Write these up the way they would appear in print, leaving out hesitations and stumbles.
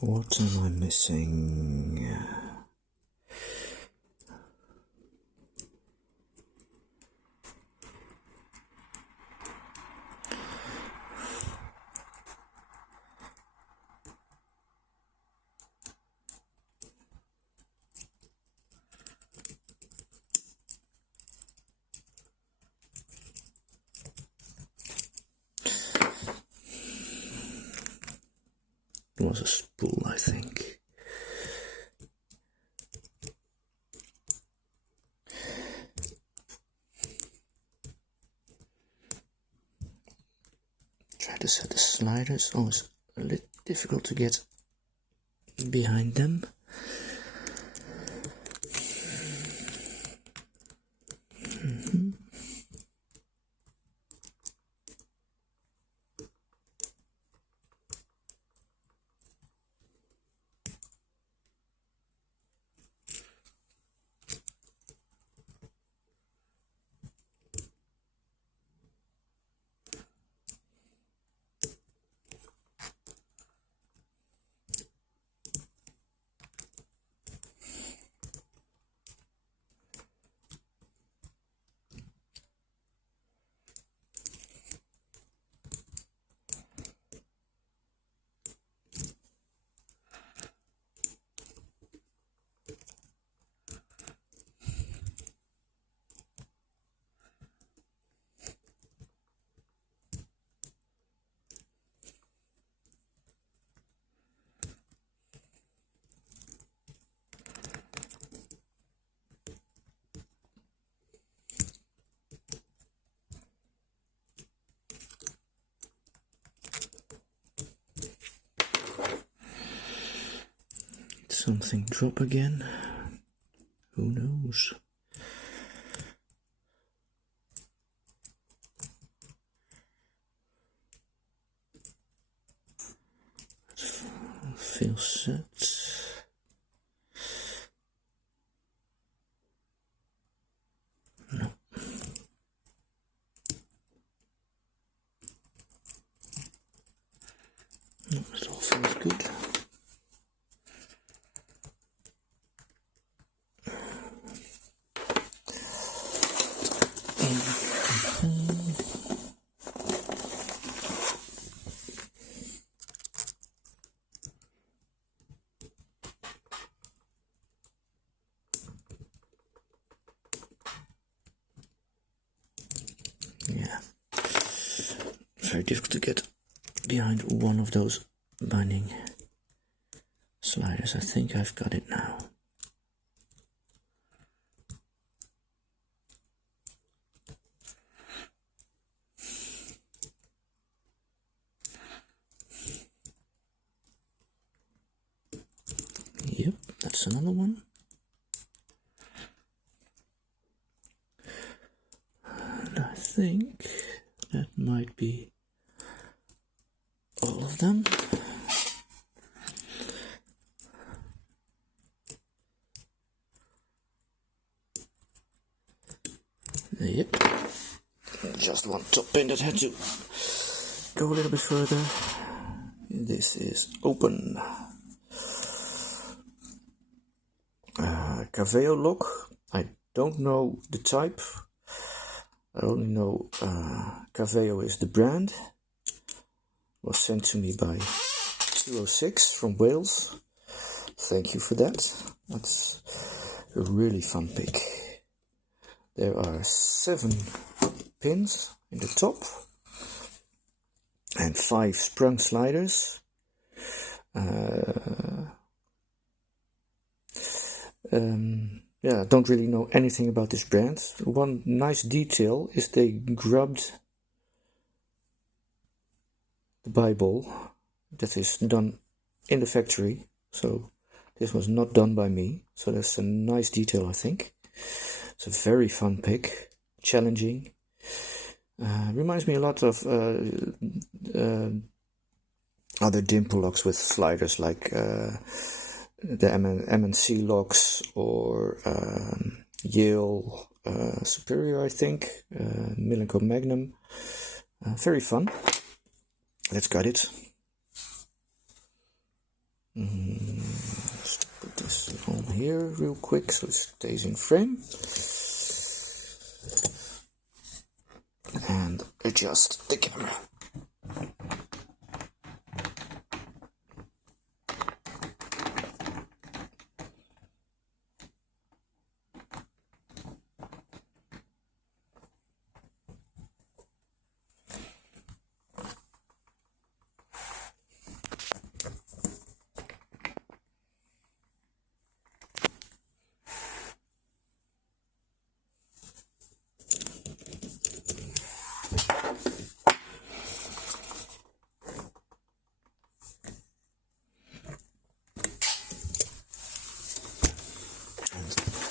What am I missing? It was a spool, I think. Try to set the sliders. Always a little difficult to get behind them. Something drop again? Who knows? Feels set. No. No, it all feels good. Yeah, very difficult to get behind one of those binding sliders. I think I've got it now. That's another one. And I think that might be all of them. Yep. Just one top pin that had to go a little bit further. This is open. Caveo lock. I don't know the type. I only know Caveo is the brand. Was sent to me by 206 from Wales. Thank you for that. That's a really fun pick. There are 7 pins in the top and 5 sprung sliders. Yeah, I don't really know anything about this brand. One nice detail is they grubbed the Bible that is done in the factory. So this was not done by me. So that's a nice detail, I think. It's a very fun pick, challenging. Reminds me a lot of other dimple locks with sliders, like the M&C locks or Yale Superior, I think, Milenko Magnum. Very fun. Let's cut it. Let's put this on here real quick so it stays in frame. And adjust the camera.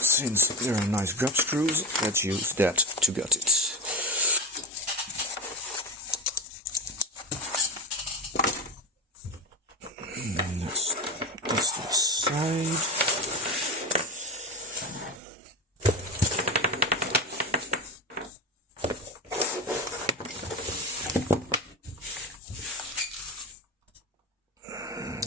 Since there are nice grub screws, let's use that to gut it. Let's put this aside.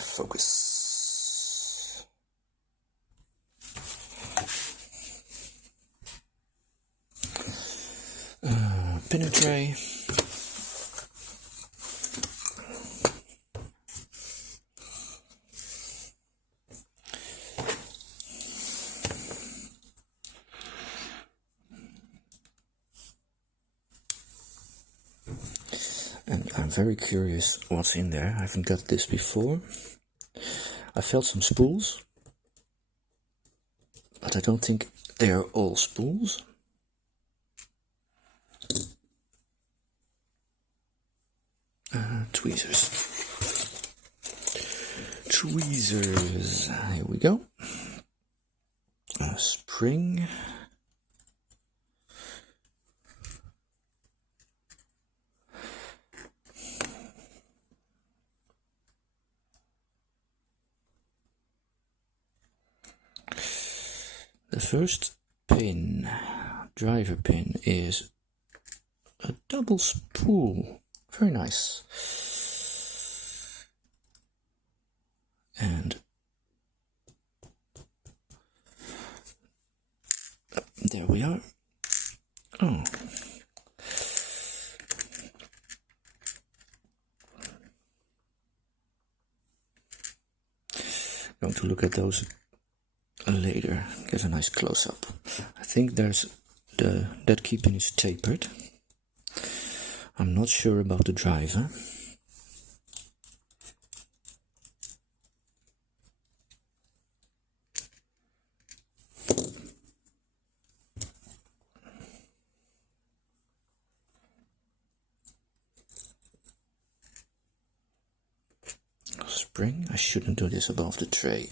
Focus. Pinning tray. And I'm very curious what's in there. I haven't got this before. I felt some spools, but I don't think they are all spools. Tweezers. Here we go. A spring. The first pin, driver pin, is a double spool. Very nice. And there we are. Oh. Going to look at those later. Get a nice close-up. I think there's that key pin is tapered. I'm not sure about the driver. Spring. I shouldn't do this above the tray.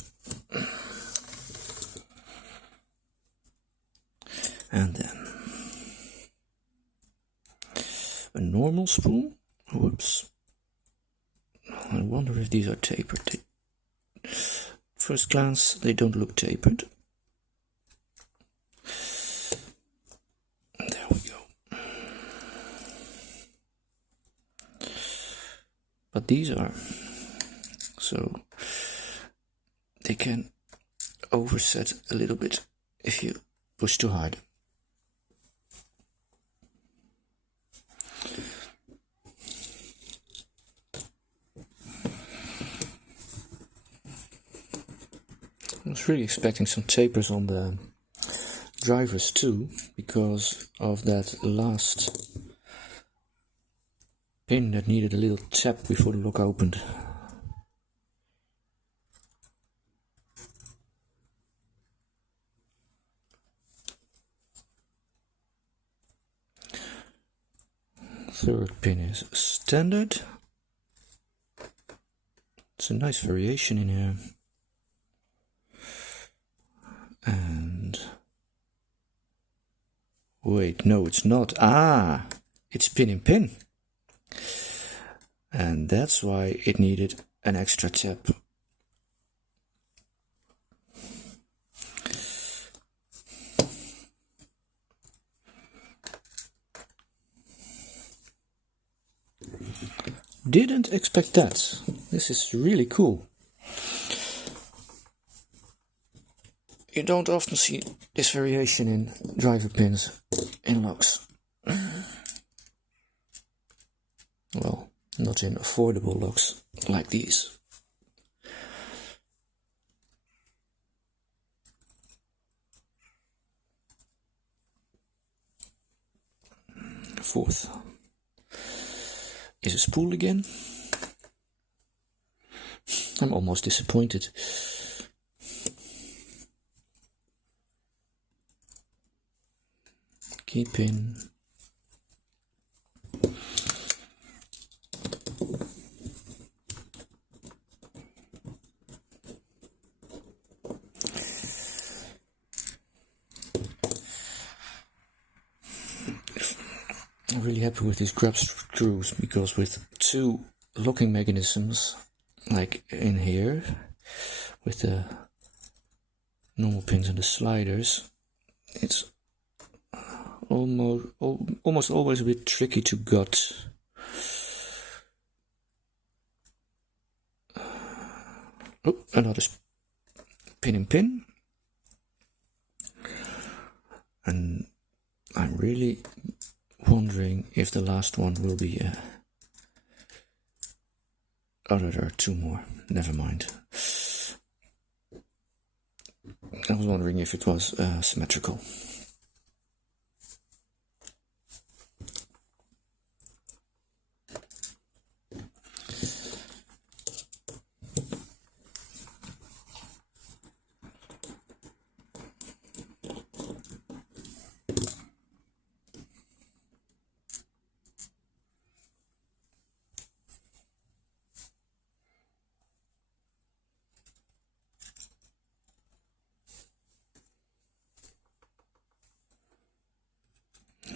small spool. Whoops. I wonder if these are tapered. First glance, they don't look tapered. There we go. But these are, so they can overset a little bit if you push too hard. I was really expecting some tapers on the drivers too, because of that last pin that needed a little tap before the lock opened. Third pin is standard. It's a nice variation in here. And wait, no, it's not. Ah, it's pin in pin. And that's why it needed an extra tap. Didn't expect that. This is really cool. You don't often see this variation in driver pins in locks. Well, not in affordable locks like these. Fourth is a spool again. I'm almost disappointed. Key pin. I'm really happy with these grab screws, because with two locking mechanisms, like in here, with the normal pins and the sliders, it's almost always a bit tricky to gut. Oh, another pin in pin. And I'm really wondering if the last one will be oh, there are two more. Never mind. I was wondering if it was symmetrical.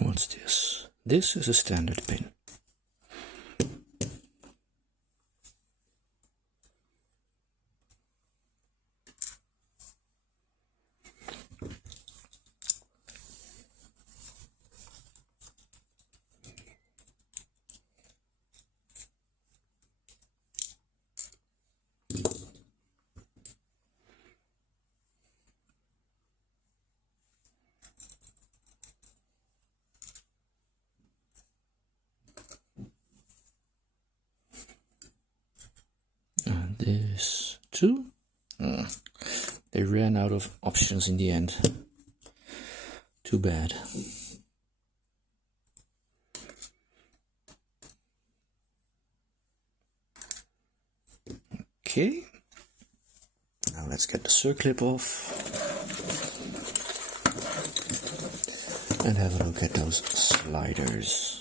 What's this? This is a standard pin. And this too. They ran out of options in the end. Too bad. Okay. Now let's get the circlip off and have a look at those sliders.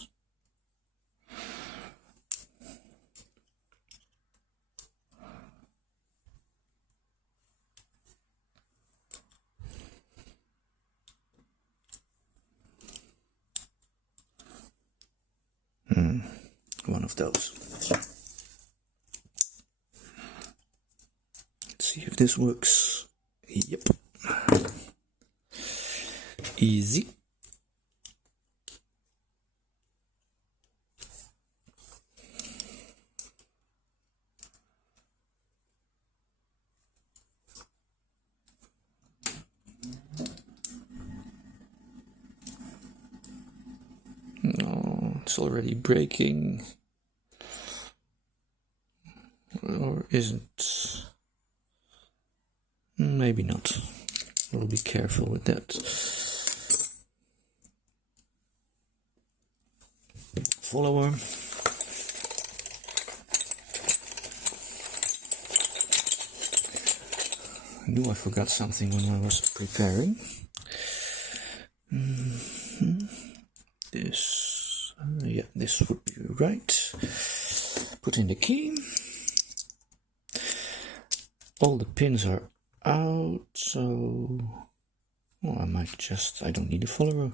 of those. Let's see if this works. Yep. Easy. No, it's already breaking. Or isn't? Maybe not. We'll be careful with that. Follower. I knew I forgot something when I was preparing. This, yeah, this would be right. Put in the key. All the pins are out, so well, I don't need a follower.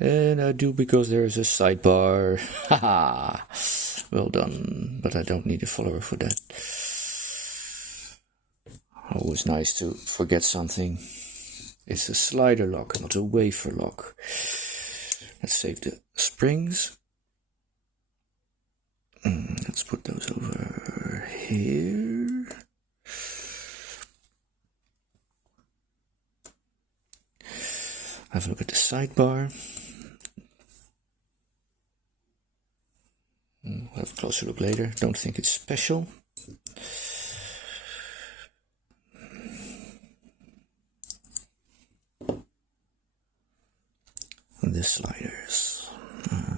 And I do because there is a sidebar. Haha! Well done, but I don't need a follower for that. Always nice to forget something. It's a slider lock, not a wafer lock. Let's save the springs. Let's put those over here. Have a look at the sidebar. We'll have a closer look later. Don't think it's special. The sliders.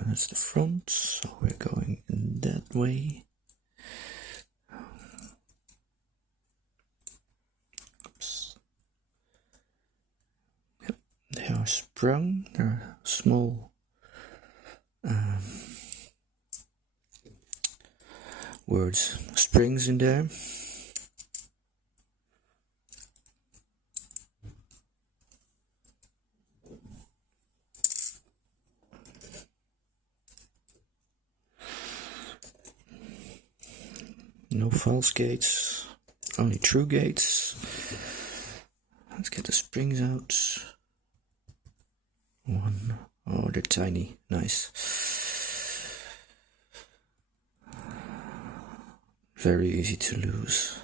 That's the front, so we're going that way. Oops. Yep, they are sprung. There are small words, springs in there. No false gates, only true gates. Let's get the springs out. One. Oh, they're tiny. Nice. Very easy to lose.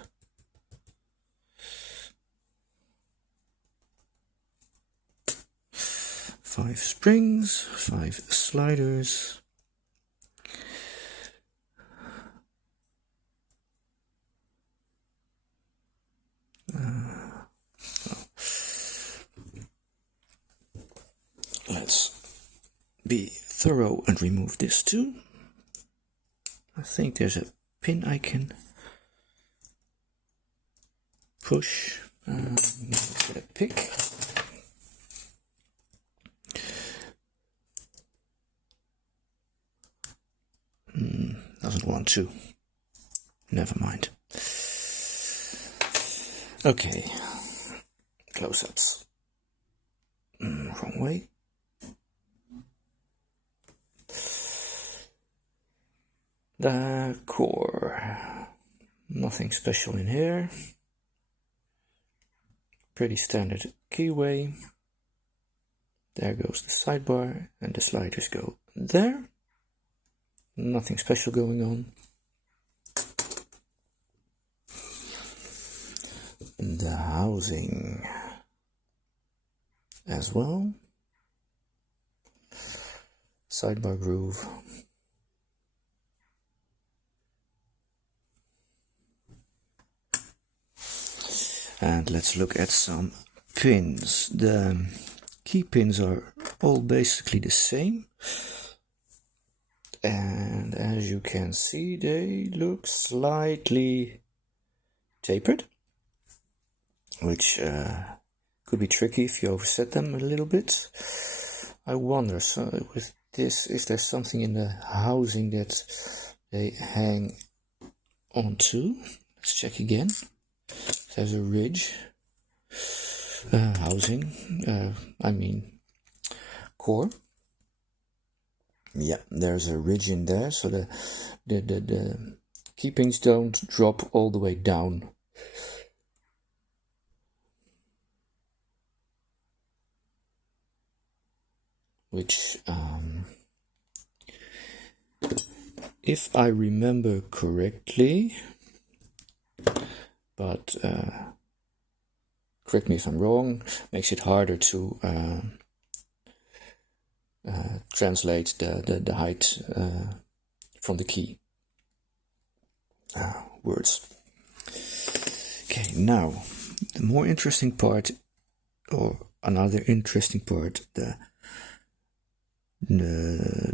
Five springs, 5 sliders. Let's be thorough and remove this too. I think there's a pin I can push. Get a pick. Doesn't want to. Never mind. Okay. Close-ups. Wrong way. The core. Nothing special in here. Pretty standard keyway. There goes the sidebar and the sliders go there. Nothing special going on. The housing as well. Sidebar groove. And let's look at some pins. The key pins are all basically the same. And as you can see, they look slightly tapered, which could be tricky if you overset them a little bit. I wonder, so with this, is there something in the housing that they hang onto? Let's check again. There's a ridge housing, core. Yeah, there's a ridge in there, so the key pins don't drop all the way down. Which, if I remember correctly, but correct me if I'm wrong, makes it harder to translate the height from the key words. Okay, now the more interesting part, or another interesting part, the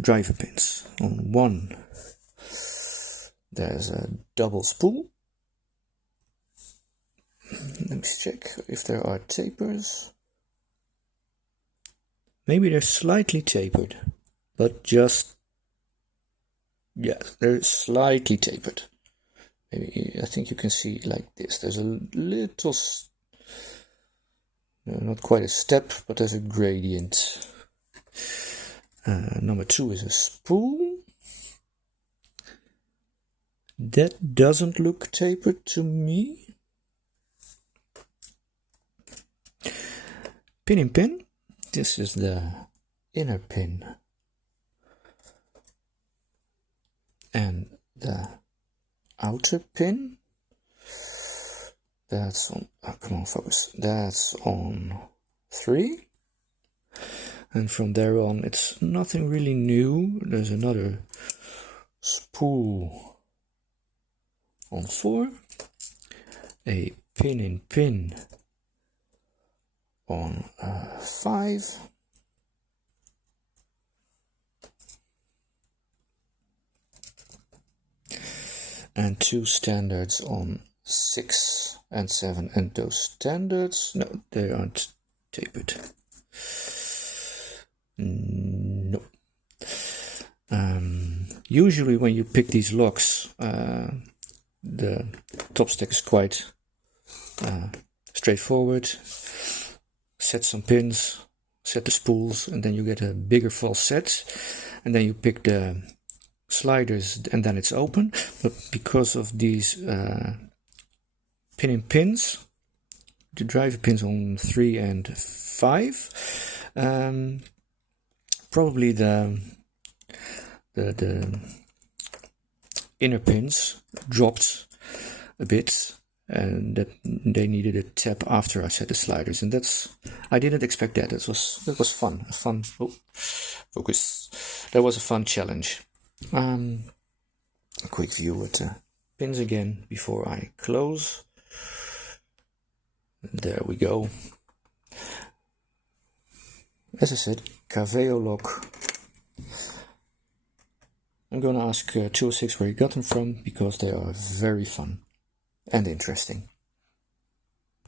driver pins. On one, there's a double spool. Let me check if there are tapers. Maybe they're slightly tapered, but just, yeah, they're slightly tapered. Maybe, I think you can see like this. There's a little, not quite a step, but there's a gradient. Number two is a spool. That doesn't look tapered to me. Pin in pin. This is the inner pin. And the outer pin. That's on, come on, focus. That's on 3. And from there on, it's nothing really new. There's another spool on 4. A pin in pin on 5. And 2 standards on 6 and 7. And those standards, no, they aren't tapered. No. Usually when you pick these locks, the top stack is quite straightforward. Set some pins, set the spools, and then you get a bigger false set, and then you pick the sliders, and then it's open. But because of these pin in pins, the driver pins on 3 and 5, probably the inner pins dropped a bit, and that they needed a tap after I set the sliders, and I didn't expect that. That was fun. Focus. That was a fun challenge. A quick view at the pins again before I close. There we go. As I said, Caveo lock. I'm gonna ask 206 where he got them from, because they are very fun and interesting.